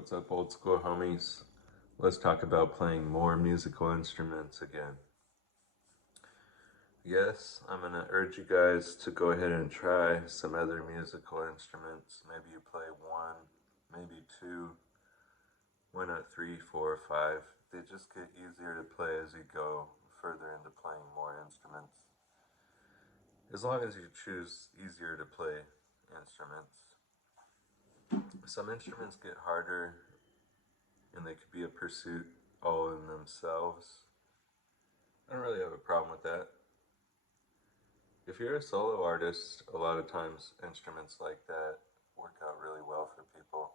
What's up, old school homies? Let's talk about playing more musical instruments again. Yes, I'm gonna urge you guys to go ahead and try some other musical instruments. Maybe you play one, maybe two, why not three, four, five? They just get easier to play as you go further into playing more instruments. As long as you choose easier to play instruments. Some instruments get harder and they could be a pursuit all in themselves. I don't really have a problem with that. If you're a solo artist, a lot of times instruments like that work out really well for people.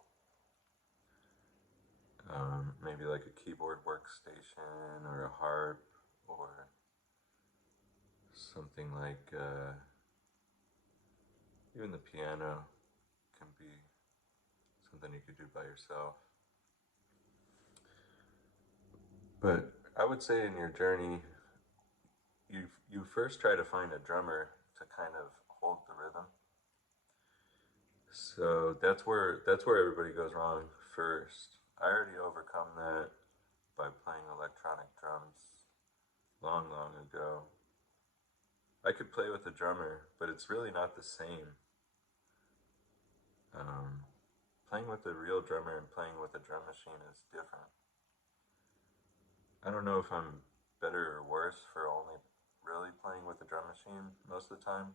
Maybe like a keyboard workstation or a harp or something like even the piano can be something you could do by yourself. But I would say in your journey, you first try to find a drummer to kind of hold the rhythm. So that's where everybody goes wrong first. I already overcome that by playing electronic drums long ago. I could play with a drummer, but it's really not the same. Playing with a real drummer and playing with a drum machine is different. I don't know if I'm better or worse for only really playing with a drum machine most of the time,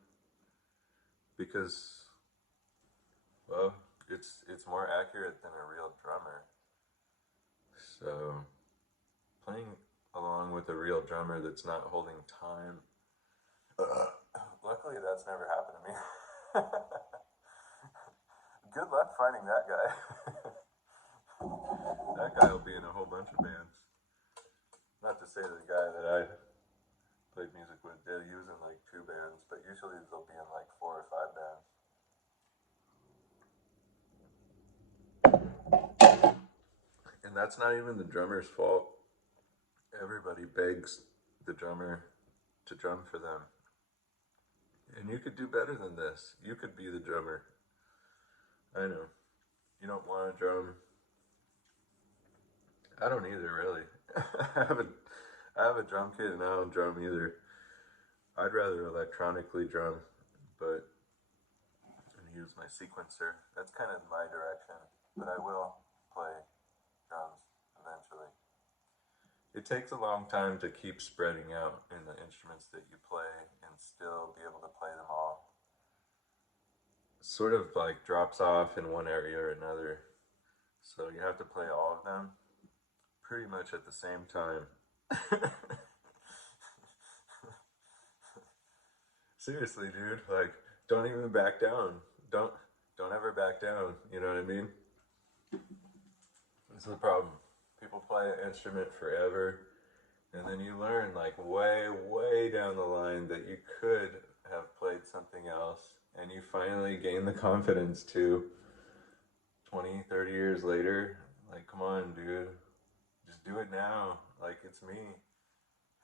because, well, it's more accurate than a real drummer. So playing along with a real drummer that's not holding time. Luckily, that's never happened to me. Good luck finding that guy. That guy will be in a whole bunch of bands. Not to say the guy that I played music with did. He was in like 2 bands, but usually they'll be in like 4 or 5 bands. And that's not even the drummer's fault. Everybody begs the drummer to drum for them. And you could do better than this. You could be the drummer. I know. You don't want to drum. I don't either, really. I have a drum kit and I don't drum either. I'd rather electronically drum, but and use my sequencer. That's kind of my direction, but I will play drums eventually. It takes a long time to keep spreading out in the instruments that you play and still be able to play them all. Sort of like drops off in one area or another. So you have to play all of them pretty much at the same time. Seriously, dude, like don't even back down. Don't ever back down, you know what I mean? This is the problem. People play an instrument forever, and then you learn like way down the line that you could have played something else, and you finally gain the confidence to 20, 30 years later, like, come on, dude, just do it now. Like, it's me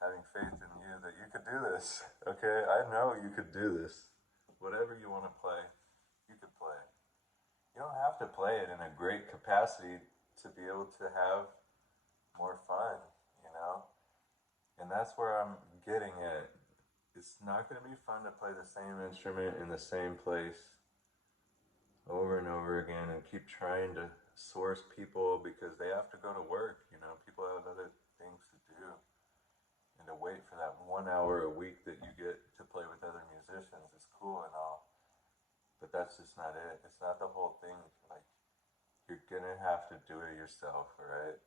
having faith in you that you could do this, okay? I know you could do this. Whatever you want to play, you could play. You don't have to play it in a great capacity to be able to have more fun, you know? And that's where I'm getting at. It's not going to be fun to play the same instrument in the same place over and over again and keep trying to source people because they have to go to work, you know? People have other things to do. And to wait for that 1 hour a week that you get to play with other musicians is cool and all. But that's just not it. It's not the whole thing. Like, you're gonna have to do it yourself, alright?